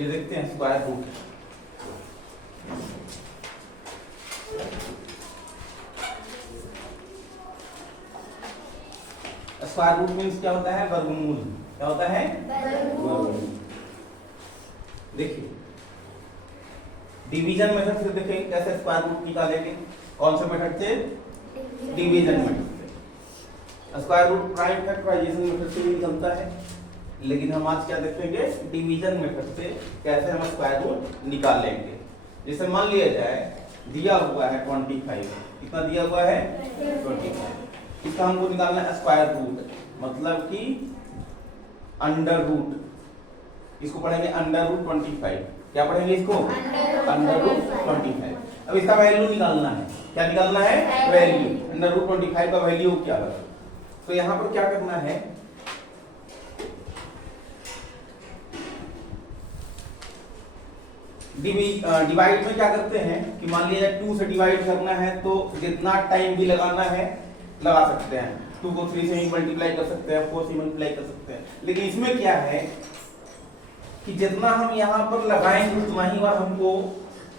चलिए देखते हैं square root. Square root means क्या होता है? वर्गमूल। क्या होता है? वर्गमूल। देखिए डिवीजन मेथड से देखें कैसे स्क्वायर रूट निकालेंगे। कौन से मेथड से? डिवीजन मेथड से। Square root prime factorization method से भी निकलता है, लेकिन हम आज क्या देखेंगे? डिवीजन मेथड से कैसे हम स्क्वायर रूट निकालेंगे। जैसे मान लिया जाए दिया हुआ है 25। कितना दिया हुआ है? 25। इसका हमको निकालना है स्क्वायर रूट, मतलब कि अंडर रूट। इसको पढ़ेंगे अंडर रूट 25। क्या पढ़ेंगे इसको? Under root 25। अब इसका वैल्यू निकालना है। क्या निकालना है? वैल्यू। अंडर रूट 25 का वैल्यू क्या होगा? तो यहाँ पर क्या करना है, डिवाइड में क्या करते हैं कि मान लीजिए 2 से डिवाइड करना है तो जितना टाइम भी लगाना है लगा सकते हैं। 2 को 3 से मल्टीप्लाई कर सकते हैं, 4 से मल्टीप्लाई कर सकते हैं। लेकिन इसमें क्या है कि जितना हम यहाँ पर लगाएंगे उतना ही बार हमको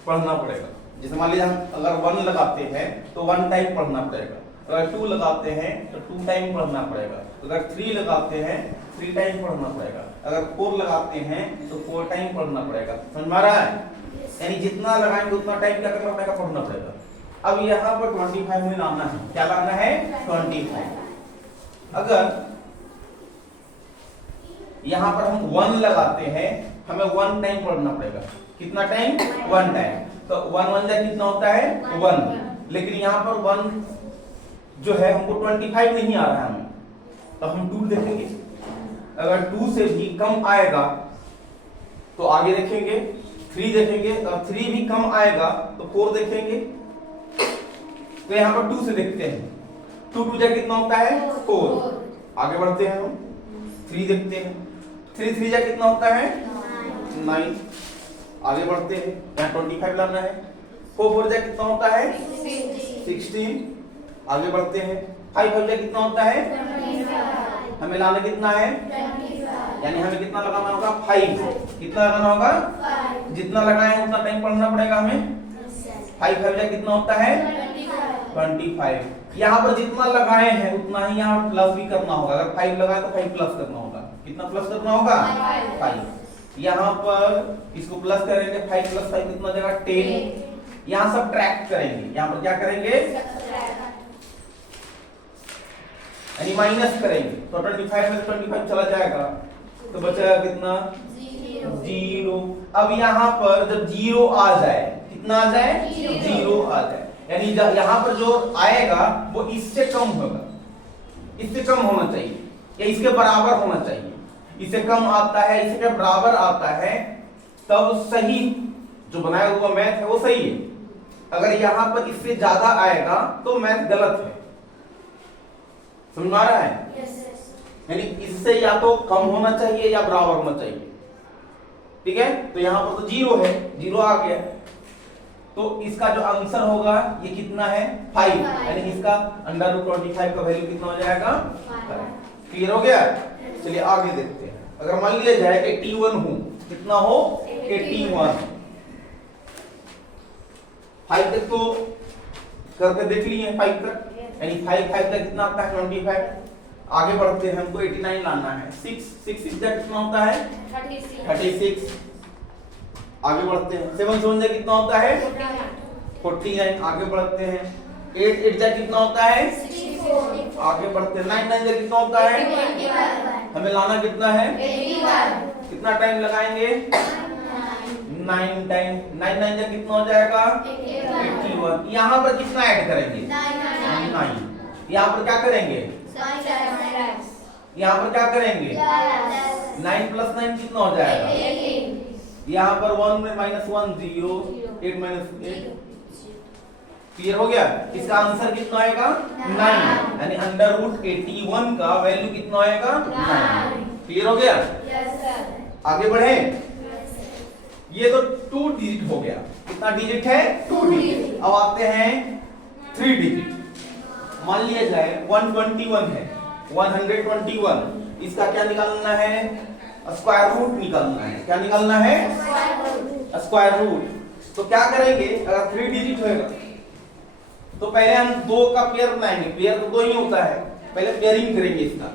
पढ़ना पड़ेगा। जैसे मान लीजिए हम अगर 1 लगाते हैं तो 1 टाइम पढ़ना पड़ेगा, अगर 2 लगाते हैं तो 2 टाइम पढ़ना पड़ेगा, अगर 3 लगाते हैं 3 टाइम पढ़ना पड़ेगा, अगर 4 लगाते हैं तो 4 टाइम पढ़ना पड़ेगा। समझ में आ रहा है? यानी जितना लगाएंगे उतना टाइम क्या करना पड़ेगा? पढ़ना पड़ेगा। अब यहाँ पर 25 में लाना है। क्या लाना है? 25। अगर यहाँ पर हम 1 लगाते हैं, हमें 1 टाइम पढ़ना पड़ेगा। कितना टाइम? 1 टाइम। तो 1 जा कितना होता है? 1। लेकिन यहाँ पर 1 जो है हमको 25 नहीं आ रहा है हमें, तो हम 2 देखेंगे। अगर 2 से भी कम आएगा तो आगे देखेंगे, 3 देखेंगे, और 3 भी कम आएगा तो 4 देखेंगे। तो यहाँ पर 2 से देखते हैं, 2 जा कितना होता है? 4। आगे बढ़ते हैं हम, 3 देखते हैं, 3 जा कितना होता है? 9। आगे बढ़ते हैं, यहाँ 25 लाना है। 4 जा कितना होता है? 16। आगे बढ़ते हैं, 5 जा कितना होता है? हमें लाना कितना है? यानी हमें कितना लगाना होगा? 5। कितना लगाना होगा? जितना लगाए उतना टाइम पढ़ना पड़ेगा हमें। 5 जा कितना होता है? 25। यहाँ पर जितना लगाए हैं उतना ही यहाँ प्लस भी करना होगा। अगर 5 लगाए तो 5 प्लस करना होगा। कितना प्लस करना होगा? 5। यहाँ पर इसको प्लस करेंगे, 5 + 5 कितना हो जाएगा? 10। यहाँ सब्ट्रैक्ट करेंगे, यहाँ पर क्या करेंगे? यानी माइनस करेंगे, तो 25 में 25 चला जाएगा तो बचेगा कितना? 0। अब यहाँ पर जब 0 आ जाए, कितना आ जाए? 0 आ जाए, यानी यहाँ पर जो आएगा वो इससे कम होगा, इससे कम होना चाहिए या इसके बराबर होना चाहिए। इससे कम आता है, इसके बराबर आता है, तब सही जो बनाया हुआ मैथ है वो सही है। अगर यहाँ पर इससे ज्यादा आएगा तो मैथ गलत है। समझ आ रहा है? यानी इससे या तो कम होना चाहिए या बराबर होना चाहिए। ठीक है, तो यहाँ पर तो 0 है, 0 आ गया, तो इसका जो आंसर होगा ये कितना है? 5। यानी इसका अंडर रूट 25 का वैल्यू कितना हो जाएगा? 5। क्लियर हो गया? चलिए आगे देखते हैं। अगर मान लिया जाए 81 हो, कितना हो? 81। 5 तक तो करके देख लिए, 5 तक, यानी 5 तक कितना आता है? 25। आगे बढ़ते हैं, हमको 89 लाना है। 6 जा कितना होता है? 36। आगे बढ़ते हैं, 7 जा कितना होता है? 49। आगे बढ़ते हैं, 8 जा कितना होता है? 64। आगे बढ़ते हैं, 9 जा कितना होता है? हमें लाना कितना है? कितना टाइम लगाएंगे? 9 टाइम। 9 जा कितना हो जाएगा? 81। यहाँ पर कितना ऐड करेंगे? 9। यहाँ पर क्या करेंगे? यहाँ पर क्या करेंगे? 9 + 9 कितना हो जाएगा? यहाँ पर 1 में -1 0, 8 - 8। क्लियर हो गया? इसका आंसर कितना आएगा? 9। यानी अंडर रूट 81 का वैल्यू कितना आएगा? 9। क्लियर हो गया? आगे बढ़े। ये तो 2 डिजिट हो गया। कितना डिजिट है? 2 डिजिट। अब आते हैं 3 डिजिट। मान लिया जाए 121 है, 121। इसका क्या निकालना है? स्क्वायर रूट निकालना है। क्या निकालना है? Square root. तो क्या करेंगे, अगर 3 डिजिट होगा तो पहले हम 2 का पेयर बनाएंगे। पेयर तो 2 ही होता है, पहले पेयरिंग करेंगे इसका।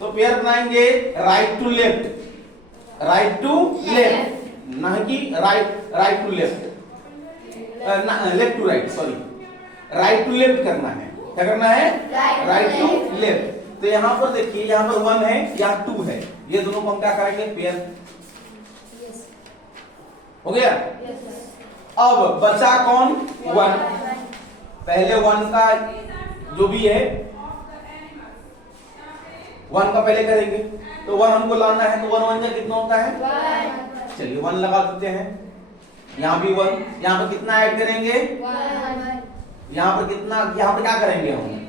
तो पेयर बनाएंगे right to left, right to left, ना कि right to left, left to right, sorry, right to left करना है। क्या करना है? Right to left. तो यहाँ पर देखिए, यहाँ पर 1 है, यहाँ 2 है, ये दोनों को हम क्या करेंगे? पेयर। हो गया? अब बचा कौन? 1। पहले 1 का जो भी है 1 का पहले करेंगे। तो 1 हमको लाना है, तो 1 1 कितना होता है? 1। चलिए 1 लगा देते हैं। यहाँ भी 1, यहाँ पर कितना ऐड करेंगे? 1। यहाँ पर कितना, यहाँ पर क्या करेंगे हम?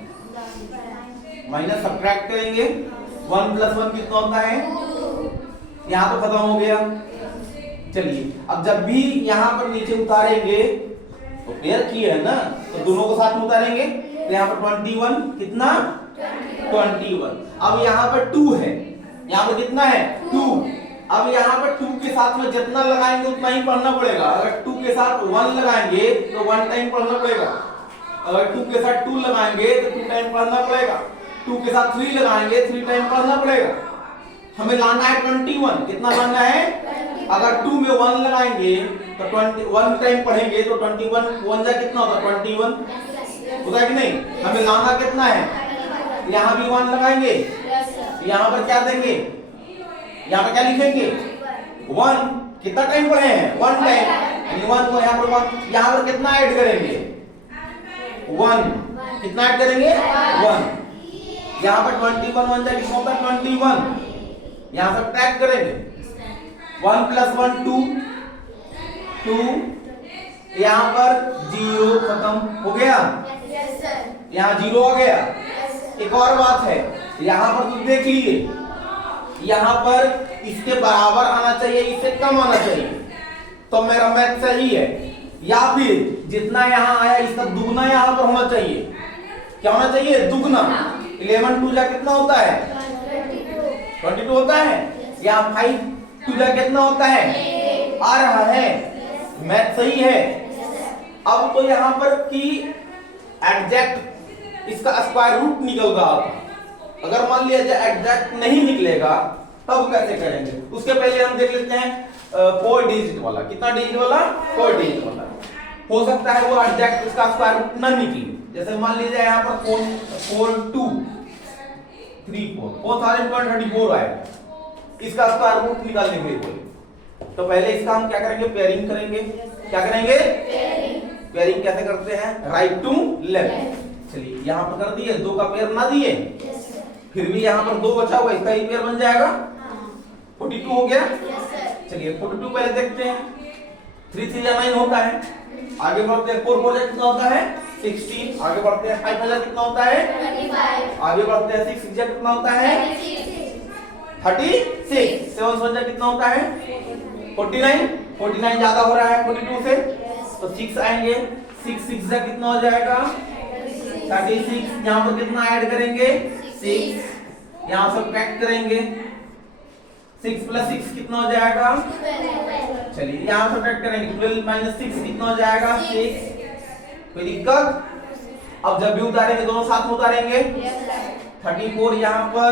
माइनस सब्ट्रैक्ट करेंगे। 1 + 1 कितना होता है? 2। यहाँ तो खत्म हो गया। चलिए अब जब भी यहाँ पर नीचे उतारेंगे तो पेयर की है ना, तो दोनों को साथ में उतारेंगे। तो यहाँ पर 21 कितना? 21। अब यहाँ पर 2 है, यहाँ पर कितना है? 2। अब यहाँ पर 2 के साथ में जितना लगाएंगे उतना ही पढ़ना पड़ेगा। अगर 2 के साथ 1 लगाएंगे तो 1 टाइम पढ़ना पड़ेगा। अगर 2 के साथ 2 लगाएंगे तो 2 टाइम पढ़ना पड़ेगा। 2 के साथ 3 लगाएंगे 3 टाइम पढ़ना पड़ेगा। हमें लाना है 21। कितना लाना है? अगर 2 में 1 लगाएंगे तो 21 टाइम पढ़ेंगे तो 21 1 जा कितना होता है? 21 होता है कि नहीं? हमें लाना कितना है? यहाँ भी 1 लगाएंगे, यहाँ पर क्या देंगे? यहाँ पर क्या लिखेंगे? 1। कितना टाइम पढ़े हैं? 1 टाइम, यानी 1 को यहाँ पर 1, यहाँ पर कितना ऐड करेंगे? 1। कितना ऐड करेंगे? 1। यहाँ पर 21 1 जा कितना होता है? 21। यहाँ से ट्रैक करेंगे। 1 + 1 2, 2, यहाँ पर 0 खत्म हो गया। यहाँ 0 आ गया। एक और बात है, यहाँ पर तुम देख लीजिए, यहाँ पर इसके बराबर आना चाहिए, इससे कम आना चाहिए, तो मेरा मैथ सही है। या फिर जितना यहाँ आया इसका दुगना यहाँ पर होना चाहिए। क्या होना चाहिए? दुगना। 11 2 जा कितना होता है? 22 होता है। यहाँ 5 2 जा कितना होता है? आ रहा है। मैथ सही है। अब तो यहाँ पर की एग्जैक्ट इसका स्क्वायर रूट निकल रहा था। अगर मान लिया जाए एग्जैक्ट नहीं निकलेगा तब कैसे करेंगे? उसके पहले हम देख लेते हैं 4 डिजिट वाला। कितना डिजिट वाला? 4 डिजिट वाला। हो सकता है वो एग्जैक्ट उसका स्क्वायर रूट ना निकले। जैसे मान लीजिए यहाँ पर 4 2 3 4 34 आएगा, इसका स्क्वायर रूट निकालने के लिए बोले तो पहले इसका हम क्या करेंगे? पेयरिंग करेंगे। क्या करेंगे? पेयरिंग कैसे करते हैं? Right to left. चलिए यहाँ पर कर दिए, 2 का पेयर ना दिए, फिर भी यहाँ पर 2 बचा हुआ, इसका ही पेयर बन जाएगा। 42 हो गया। चलिए 42 पहले देखते हैं। 3 3 जा 9 होता है। आगे बढ़ते हैं। 4 4 जा कितना होता है? 16। आगे बढ़ते हैं। 5 जा कितना होता है? 25। आगे बढ़ते हैं। 6 6 जा कितना होता है? 36। 7 7 जा कितना होता है? 49। 49 ज्यादा हो रहा है 42 से, तो 6 आएंगे। 6 6 जा कितना हो जाएगा? 36। यहाँ पर कितना ऐड करेंगे? 6। यहाँ से सब्ट्रैक्ट करेंगे। 6 + 6 कितना हो जाएगा? 12। यहाँ से सब्ट्रैक्ट करेंगे। 12 - 6 कितना हो जाएगा? 6। कोई दिक्कत? अब जब भी उतारेंगे दोनों साथ में उतारेंगे। 34 यहाँ पर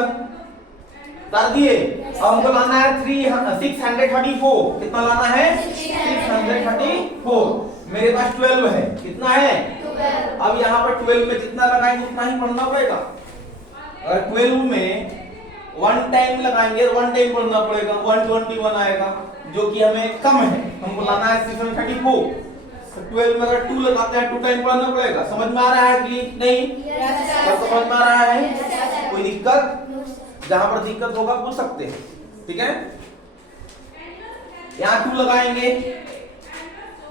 उतार दिए। अब हमको लाना है 634। कितना लाना है? 634। मेरे पास 12 है। कितना है? 12। अब यहाँ पर 12 में जितना लगाएंगे उतना ही पढ़ना पड़ेगा। अगर 12 में 1 टाइम लगाएंगे तो 1 टाइम पढ़ना पड़ेगा। 121 आएगा, जो कि हमें कम है। हमको लाना है 634। तो 12 में अगर 2 लगाते हैं 2 टाइम पढ़ना पड़ेगा। समझ में आ रहा है कि नहीं? समझ में आ रहा है? कोई दिक्कत? जहां पर दिक्कत होगा पूछ सकते हैं। ठीक है, यहाँ 2 लगाएंगे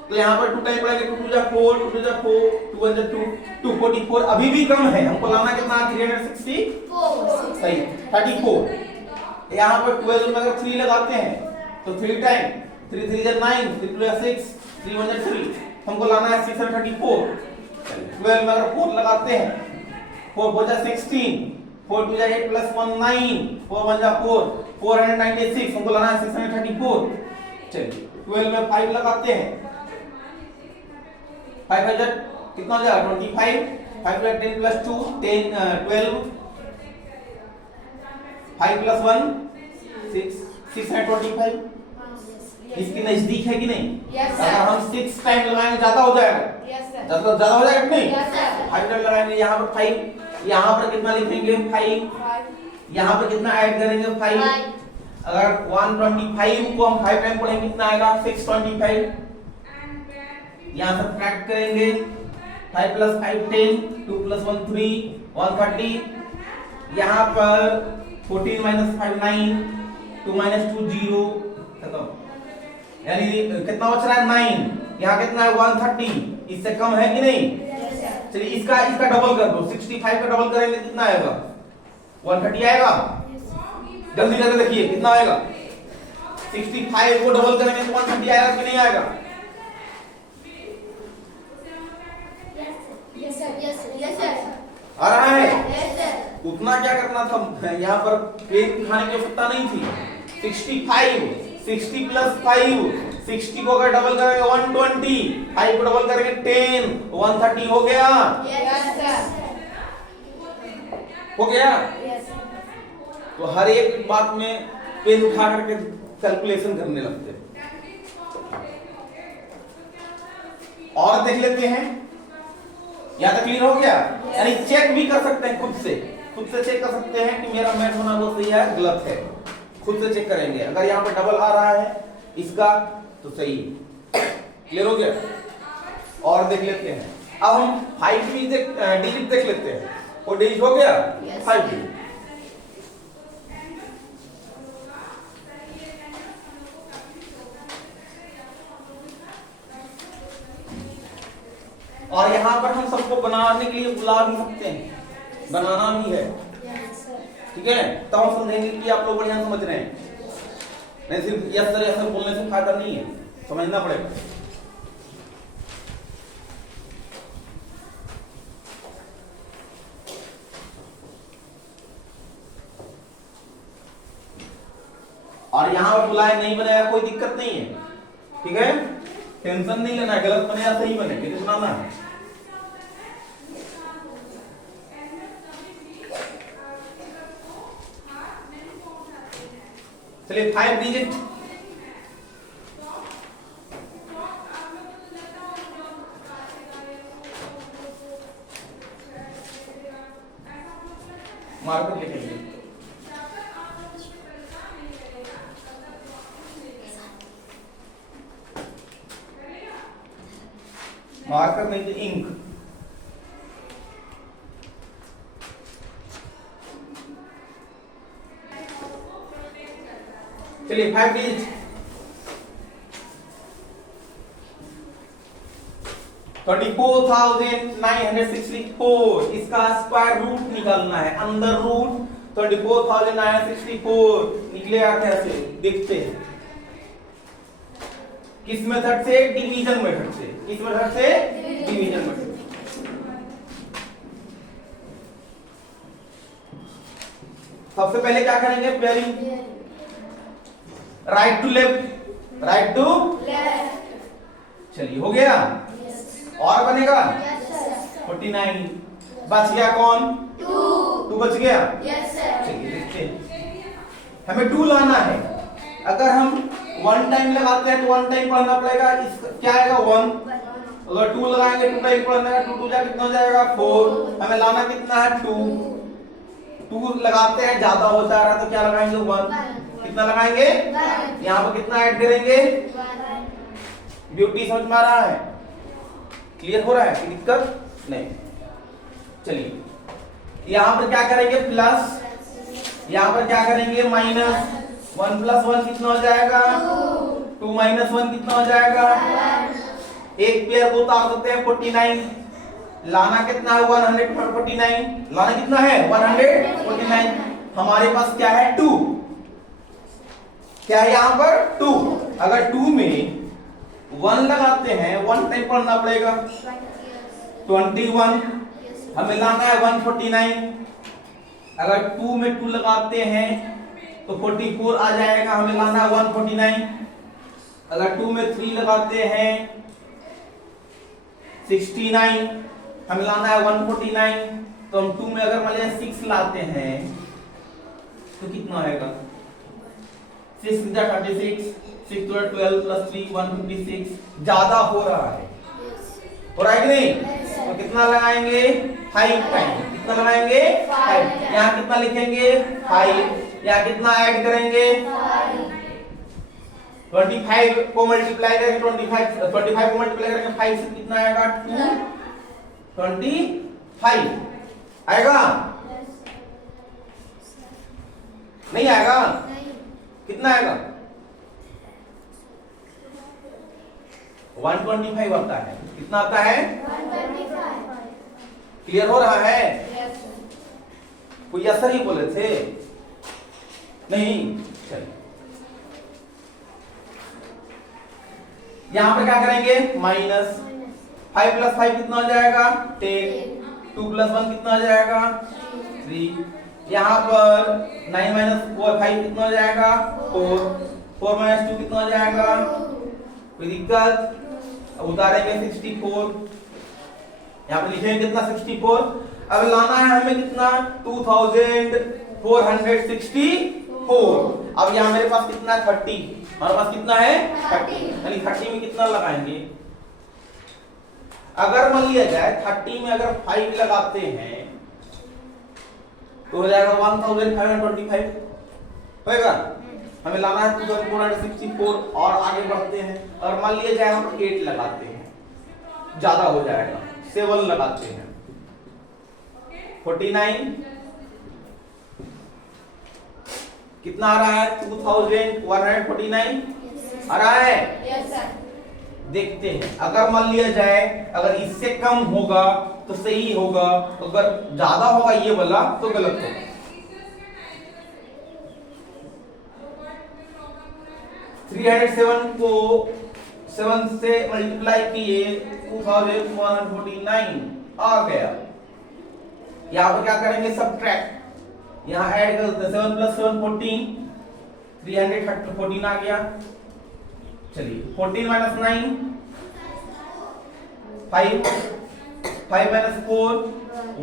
तो यहाँ पर 2 टाइम पढ़ेंगे। 2 2 जा 4, 2 2 जा 4, 2 1 जा 2, 244। अभी भी कम है, हमको लाना कितना? 364। सही, 34। यहाँ पर 12 में अगर 3 लगाते हैं तो 3 टाइम, 3 3 जा 9, 3 2 जा 6, 3 1 जा 3, हमको लाना है 634। 12 में अगर 4 लगाते हैं, 4 4 जा 16, 4 2 जा 8 प्लस 1 9, 4 1 जा 4, 496 हमको लाना है 634। चलिए 12 में 5 लगाते हैं, 5 5 जा कितना हो जाएगा 25, 5 प्लस 10 प्लस 2 10 12, 5 प्लस 1 6, 6 है 25। इसके नजदीक है कि नहीं? yes, अगर हम 6 टाइम लगाएंगे ज्यादा हो जाएगा, yes, ज्यादा हो जाएगा कि नहीं? yes, 5 टाइम लगाएंगे, यहाँ पर 5, यहाँ पर कितना लिखेंगे 5, यहाँ पर कितना ऐड करेंगे 5। अगर 125 को हम 5 टाइम पढ़ेंगे कितना आएगा 625। यहाँ से सब्ट्रैक्ट करेंगे 5 प्लस 5 10, 2 प्लस 1 3, 130। यहाँ पर 14 माइनस 5 9, 2 माइनस 2 0, खत्म। यानी कितना बच रहा है 9, यहाँ कितना है 130, इससे कम है कि नहीं? चलिए इसका डबल कर दो, 65 का डबल करेंगे कितना आएगा 130 आएगा। जल्दी करके देखिए कितना आएगा, 65 को डबल करेंगे तो 130 आएगा कि नहीं आएगा? आ रहा है? उतना क्या करना था, यहाँ पर पेन दिखाने की आवश्यकता नहीं थी। 65 60 प्लस 5, 60 को अगर डबल करेंगे 120, 5 को डबल करेंगे 10, 130 हो गया। हो गया। तो हर एक बात में पेन उठा करके कैलकुलेशन करने लगते हैं। और देख लेते हैं, यहाँ तक क्लियर हो गया? यानी चेक भी कर सकते हैं खुद से चेक कर सकते हैं कि मेरा मैथ होना वो सही है गलत है, खुद से चेक करेंगे। अगर यहाँ पर डबल आ रहा है इसका तो सही, क्लियर हो गया? और देख लेते हैं, अब हम 5 डिजिट देख लेते हैं। वो डिजिट हो गया 5 डिजिट। और यहाँ पर हम सबको बनाने के लिए बुला भी सकते हैं, बनाना भी है, ठीक है? तब हम समझेंगे कि आप लोग बढ़िया समझ रहे हैं। नहीं सिर्फ यस सर बोलने से फायदा नहीं है, समझना पड़ेगा। और यहाँ पर बुलाए नहीं बनेगा कोई दिक्कत नहीं है, ठीक है? टेंशन नहीं लेना है, गलत बने या सही बने कितने सुनाना है। चलिए 5 डिजिट मार्कर लिखेंगे। मार्कर नहीं तो इंक। चलिए 5 डिजिट 24,964, इसका स्क्वायर रूट निकालना है, अंदर रूट 24,964 निकलेगा कैसे देखते हैं। किस मेथड से? डिवीजन मेथड से। किस मेथड से? Division method. सबसे पहले क्या करेंगे? Pairing, right to left, right to left. चलिए हो गया। और बनेगा 49, बच गया कौन? 2 बच गया। चलिए देखते हैं, हमें 2 लाना है। अगर हम 1 टाइम लगाते हैं तो 1 टाइम पढ़ना पड़ेगा। इसका क्या आएगा 1, अगर 2 लगाएंगे 2 टाइम पढ़ना है, 2 2 जा कितना हो जाएगा 4। हमें लाना कितना है 2 लगाते हैं ज्यादा हो जा रहा है तो क्या लगाएंगे 1। कितना लगाएंगे? यहाँ पर कितना ऐड करेंगे? ब्यूटी समझ में आ रहा है? क्लियर हो रहा है? दिक्कत नहीं। चलिए यहाँ पर क्या करेंगे? प्लस, यहाँ पर क्या करेंगे? माइनस। 1 प्लस 1 कितना हो जाएगा? 2 माइनस 1 कितना हो जाएगा? एक पेयर को उतार देते हैं 49। लाना कितना है? 149। लाना कितना है? 149। हमारे पास क्या है? 2। क्या है यहाँ पर? 2। अगर 2 में 1 लगाते हैं, 1 टाइम पढ़ना पड़ेगा 21। हमें लाना है 149। अगर 2 में 2 लगाते हैं तो 44 आ जाएगा, हमें लाना है 149। अगर 2 में 3 लगाते हैं 69, हमें लाना है 149। तो हम 2 में अगर मान लीजिए 6 लाते हैं तो कितना आएगा? 6 36, 6 12 प्लस 3 156। ज्यादा हो रहा है, हो रहा है कि नहीं? तो कितना लगाएंगे? 5 टाइम। कितना लगाएंगे? 5। यहाँ कितना लिखेंगे? 5। यहाँ कितना ऐड करेंगे? 25 को मल्टीप्लाई करेंगे, 25 को मल्टीप्लाई करेंगे 5 से कितना आएगा? 225 आएगा? नहीं आएगा? कितना आएगा? 125 आता है। कितना आता है? 125। क्लियर हो रहा है? कोई ऐसा ही बोले थे? नहीं। चलिए यहां पर क्या करेंगे? माइनस 5 प्लस 5 कितना हो जाएगा? 10। 2 प्लस 1 कितना हो जाएगा? 3। यहाँ पर 9 माइनस 5 कितना हो जाएगा? 4। 4 माइनस 2 कितना हो जाएगा? कोई दिक्कत? अब उतारेंगे 64। यहाँ पे लिखेंगे कितना? 64। अब लाना है हमें कितना? 2464। अब यहाँ मेरे पास कितना है? 30। हमारे पास कितना है? 30। यानी 30 में कितना लगाएंगे? अगर मान लिया जाए 30 में अगर 5 लगाते हैं तो हो जाएगा 1525 होएगा। हमें लाना है 2464 और आगे बढ़ते हैं। और मान लिया जाए हम 8 लगाते हैं, ज्यादा हो जाएगा, 7 लगाते हैं 49। कितना आ रहा है? 2149 आ रहा है? Yes sir. देखते हैं। अगर मान लिया जाए अगर इससे कम होगा तो सही होगा, अगर ज्यादा होगा ये वाला तो गलत होगा। थ्री 307 को 7 से मल्टीप्लाई किए 2149 आ गया। यहां पर क्या करेंगे? सब्ट्रैक्ट। यहां ऐड कर देते हैं 7 प्लस 7 14, 314 आ गया। चलिए 14 माइनस 9 5, 5 माइनस 4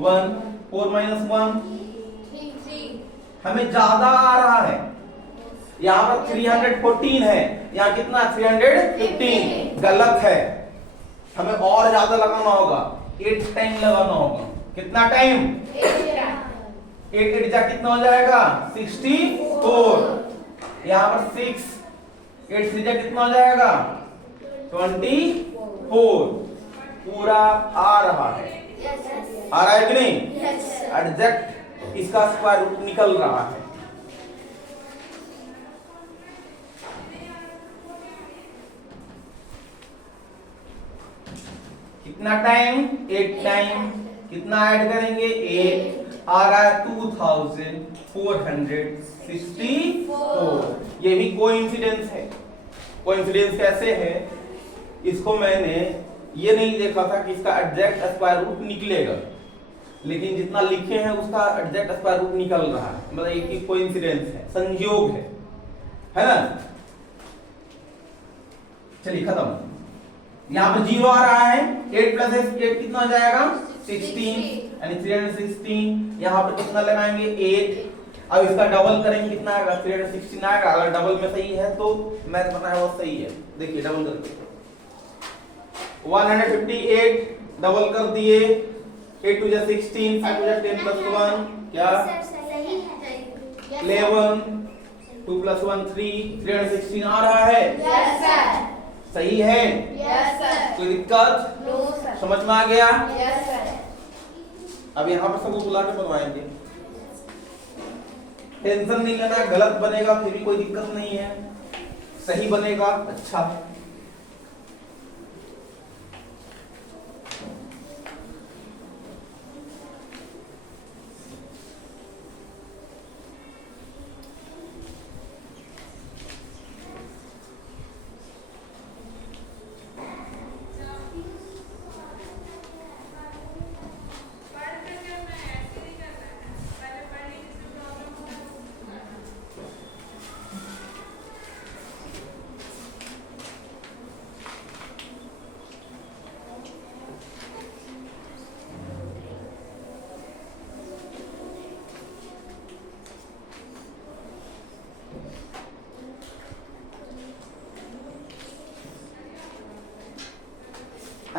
1, 4 माइनस 1 3। हमें ज्यादा आ रहा है। यहाँ पर 314 है, यहाँ कितना? 315। गलत है, हमें और ज्यादा लगाना होगा, 8 टाइम लगाना होगा। कितना टाइम? 8 8 जा कितना हो जाएगा? 64। यहाँ पर 6 8 3 जा कितना हो जाएगा? 24। पूरा आ रहा है, आ रहा है कि नहीं? एग्जैक्ट इसका स्क्वायर रूट निकल रहा है। कितना टाइम? 8 टाइम। कितना ऐड करेंगे? 8 आ रहा है 2464। ये भी कोइंसिडेंस है। कोइंसिडेंस कैसे है? इसको मैंने ये नहीं देखा था कि इसका एग्जैक्ट स्क्वायर रूट निकलेगा, लेकिन जितना लिखे हैं उसका एग्जैक्ट स्क्वायर रूट निकल रहा है। मतलब एक कोइंसिडेंस है, संयोग है ना? चलिए खत्म। यहाँ पर 0 आ रहा है। 8 प्लस 8 कितना हो जाएगा? 16 यानी 316। यहाँ पर कितना लगाएंगे? 8। अब इसका डबल करेंगे, कितना आएगा? 316 आएगा। अगर डबल में सही है तो मैथ बताया वो सही है। देखिए डबल करके 158 डबल कर दिए। 8 2 16, 5 2 10 प्लस 1 क्या? 11, 2 प्लस 1 3, 316 आ रहा है? Yes sir. सही है? Yes sir. कोई दिक्कत? No sir. समझ में आ गया? Yes sir. अब यहाँ पर सबको बुला के बनवाएंगे। टेंशन नहीं लेना, गलत बनेगा फिर भी कोई दिक्कत नहीं है, सही बनेगा अच्छा है।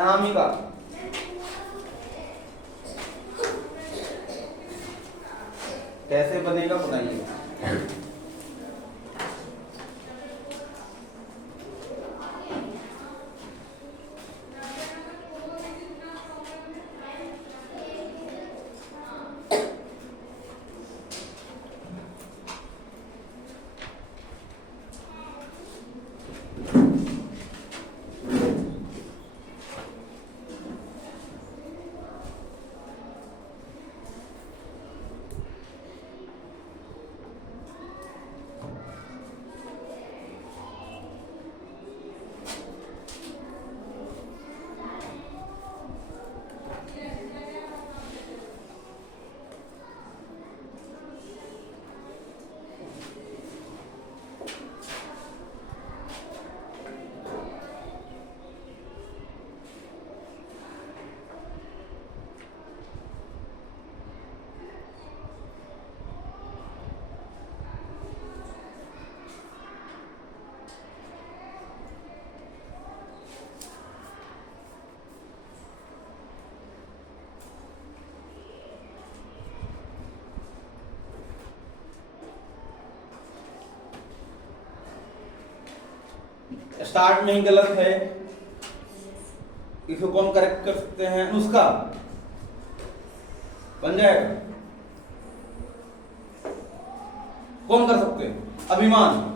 अनामिका कैसे बनेगा बताइए। स्टार्ट में ही गलत है, इसको कौन करेक्ट कर सकते हैं? अनुष्का बन जाएगा, कौन कर सकते हैं? अभिमान,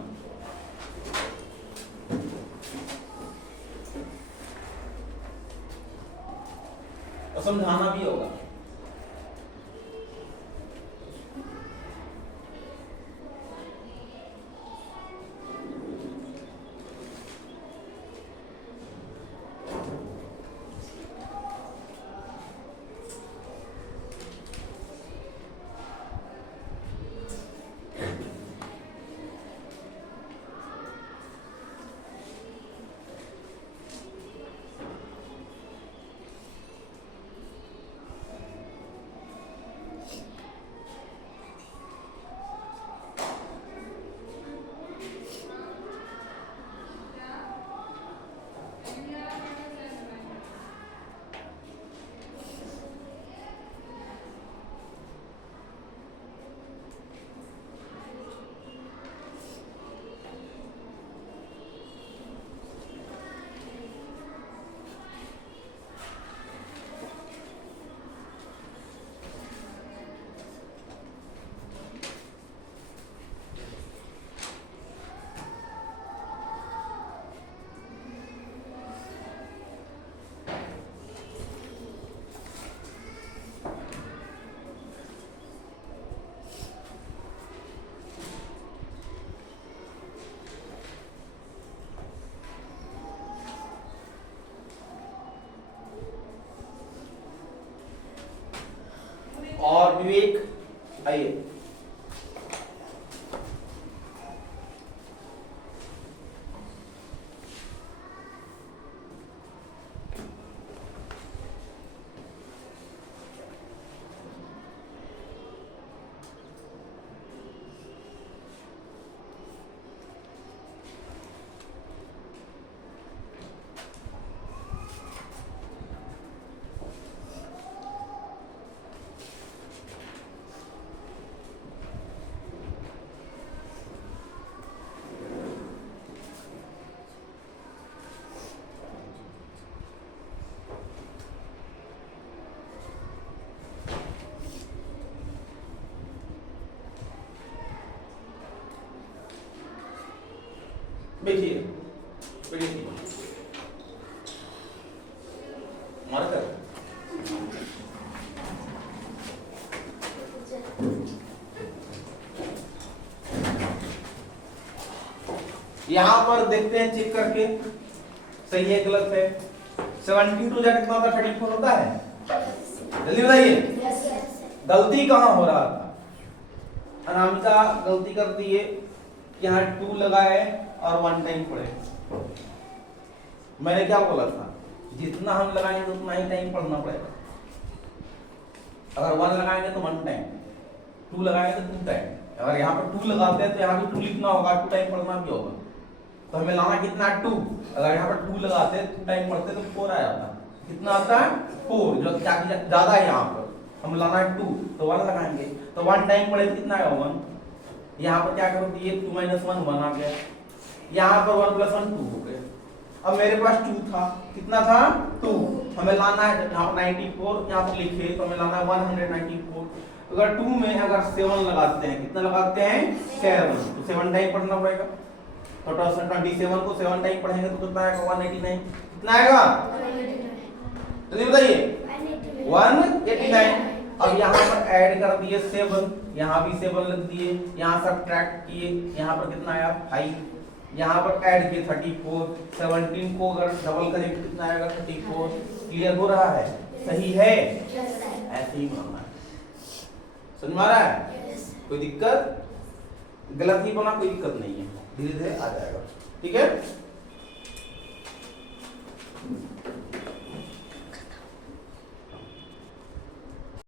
और समझाना भी होगा। और विवेक आइए। बैठिए बैठिए हमारा कर यहां पर देखते हैं चेक करके सही है गलत है। 72 जा कितना होता है? 34 होता है। जल्दी बताइए गलती कहां हो रहा था? अनामिका गलती करती है कि यहाँ 2 लगाए और 1 टाइम पढ़े। मैंने क्या बोला था? जितना हम लगाएंगे उतना ही टाइम पढ़ना पड़ेगा। अगर 1 लगाएंगे तो 1 टाइम, 2 लगाएंगे तो 2 टाइम। अगर यहाँ पर 2 लगाते हैं तो यहाँ भी 2 लिखना होगा, 2 टाइम पढ़ना भी होगा। तो हमें लाना कितना? 2। अगर यहाँ पर 2 लगाते 2 टाइम पढ़ते तो 4 आ जाता। कितना आता है 4, जो क्या ज्यादा है यहाँ पर, हम लाना है 2 तो 1 लगाएंगे, तो 1 टाइम पढ़े तो कितना आएगा 1। यहाँ पर क्या करो, ये 2 - 1 1 आ गया, यहाँ पर 1 + 1 2 हो गए। अब मेरे पास 2 था, कितना था 2, हमें लाना है यहाँ पर 94, यहाँ पर लिखे तो हमें लाना है 194। अगर 2 में अगर 7 लगाते हैं, कितना लगाते हैं 7, तो 7 टाइम पढ़ना पड़ेगा, तो 27 को 7 टाइम पढ़ेंगे तो कितना आएगा 189, कितना आएगा जल्दी बताइए 189। अब यहाँ पर ऐड कर दिए 7, यहाँ भी 7 लग दिए, यहाँ सब्ट्रैक्ट किए, यहाँ पर कितना आया 5, यहाँ पर ऐड किए 34, 17 को अगर डबल करें तो कितना आएगा 34। क्लियर हो रहा है, सही है, ऐसे ही बनाना है, समझ में आ रहा है, कोई दिक्कत, गलत ही बना कोई दिक्कत नहीं है, धीरे धीरे आ जाएगा, ठीक है।